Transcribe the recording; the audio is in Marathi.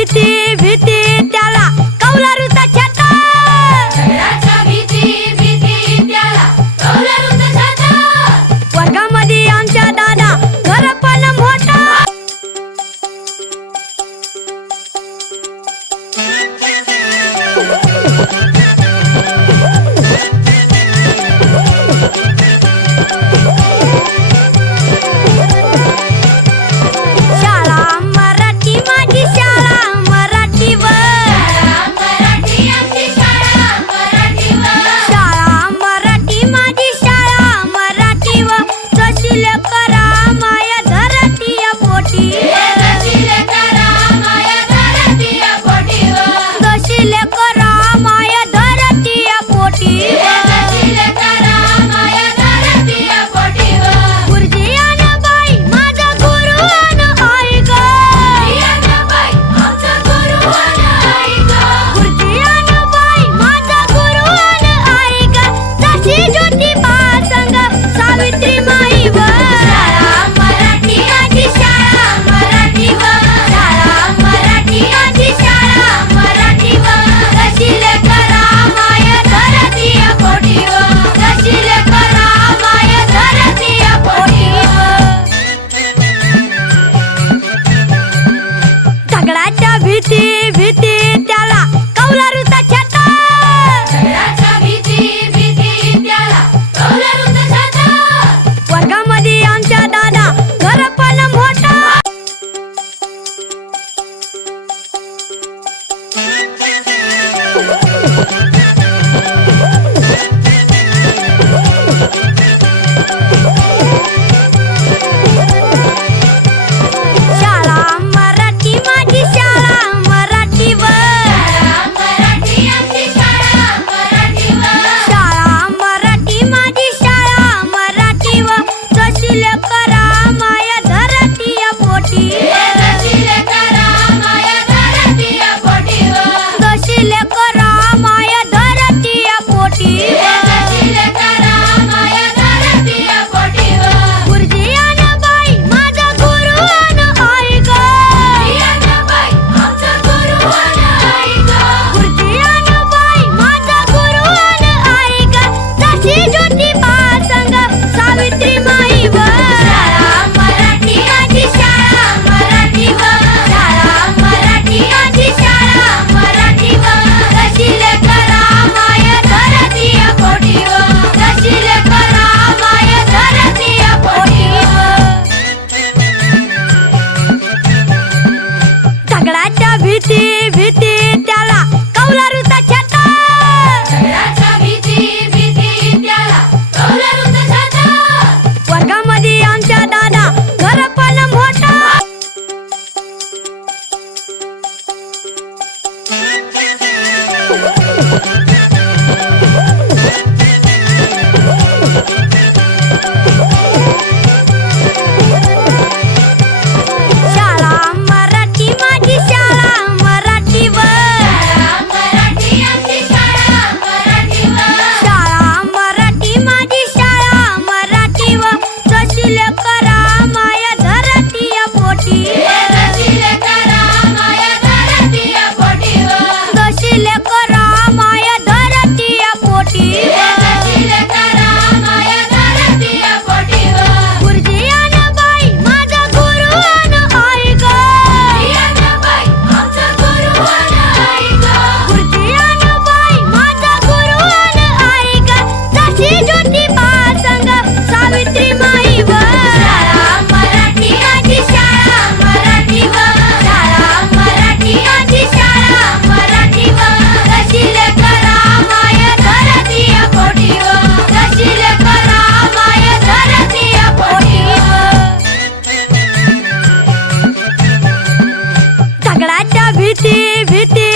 भीती भीती त्याला कौलारूचा छाता. दगडाच्या भीती भीती त्याला कौलारूचा छाता. वर्गामध्ये आमच्या दादा घर पण मोठा. शाळा मराठी माझी शाळा मराठीवर. मराठी आमची शाळा मराठीवर. शाळा मराठी माझी शाळा मराठीवर. जशी लेकरा माया धरतीया पोटी. जशी लेकरा माया धरतीया पोटीवर. जशी लेकरा माया धरतीया पोटी. जशी लेकरा माया धरतीया पोटीवर. गुरुजी अन बाई माझा गुरु अन आई ग. बाई आमचा गुरु अन आई ग. गुरुजी अन बाई माझा गुरु अन आई ग. जशी ज्योतिबा संग सावित्री माई व. शाळा मराठी आमची शाळा मराठीवर. शाळा मराठी आमची शाळा मराठीवर. जशी लेकरा माया धरतीया पोटीवर. जशी लेकरा माया धरतीया पोटीवर. दगडाच्या भीती भीती त्याला कौलारूचा छाता. दगडाच्या भीती भीती त्याला कौलारूचा छाता. वर्गामध्ये आमच्या दादा घर पण मोठा. शाळा मराठी माझी शाळा मराठीवर. मराठी आमची शाळा मराठीवर. शाळा मराठी माझी शाळा मराठीवर. जशी लेकरा माया धरतीया पोटी. जशी लेकरा माया धरतीया पोटीवर. जशी लेकरा माया धरतीया पोटी. जशी लेकरा माया धरतीया पोटीवर. गुरुजी अन बाई माझा गुरु अन आई ग. बाई आमचा गुरु अन आई ग. गुरुजी अन बाई माझा गुरु अन आई ग. जशी ज्योतिबा संग सावित्री माई व. शाळा मराठी आमची शाळा मराठीवर. शाळा मराठी आमची शाळा मराठीवर. जशी लेकरा माया धरतीया पोटीवर. जशी लेकरा माया धरतीया पोटीवर. दगडाच्या भीती भीती त्याला कौलारूचा छाता. दगडाच्या भीती भीती त्याला कौलारूचा छाता. वर्गामध्ये आमच्या दादा घर पण मोठा. शाळा मराठी माझी शाळा मराठीवर. मराठी आमची शाळा मराठीवर. शाळा मराठी माझी शाळा मराठीवर. जशी लेकरा माया धरतीया पोटी. जशी लेकरा माया धरतीया पोटीवर. जशी लेकरा माया धरतीया पोटी. जशी लेकरा माया धरतीया पोटीवर. गुरुजी अन बाई माझा गुरु अन आई ग. बाई आमचा गुरु अन आई ग. गुरुजी अन बाई माझा गुरु अन आई ग. जशी ज्योतिबा संग सावित्री माई व. शाळा मराठी आमची शाळा मराठीवर. शाळा मराठी आमची शाळा मराठीवर. जशी लेकरा माया धरतीया पोटीवर. जशी लेकरा माया धरतीया पोटीवर. दगडाच्या भीती भीती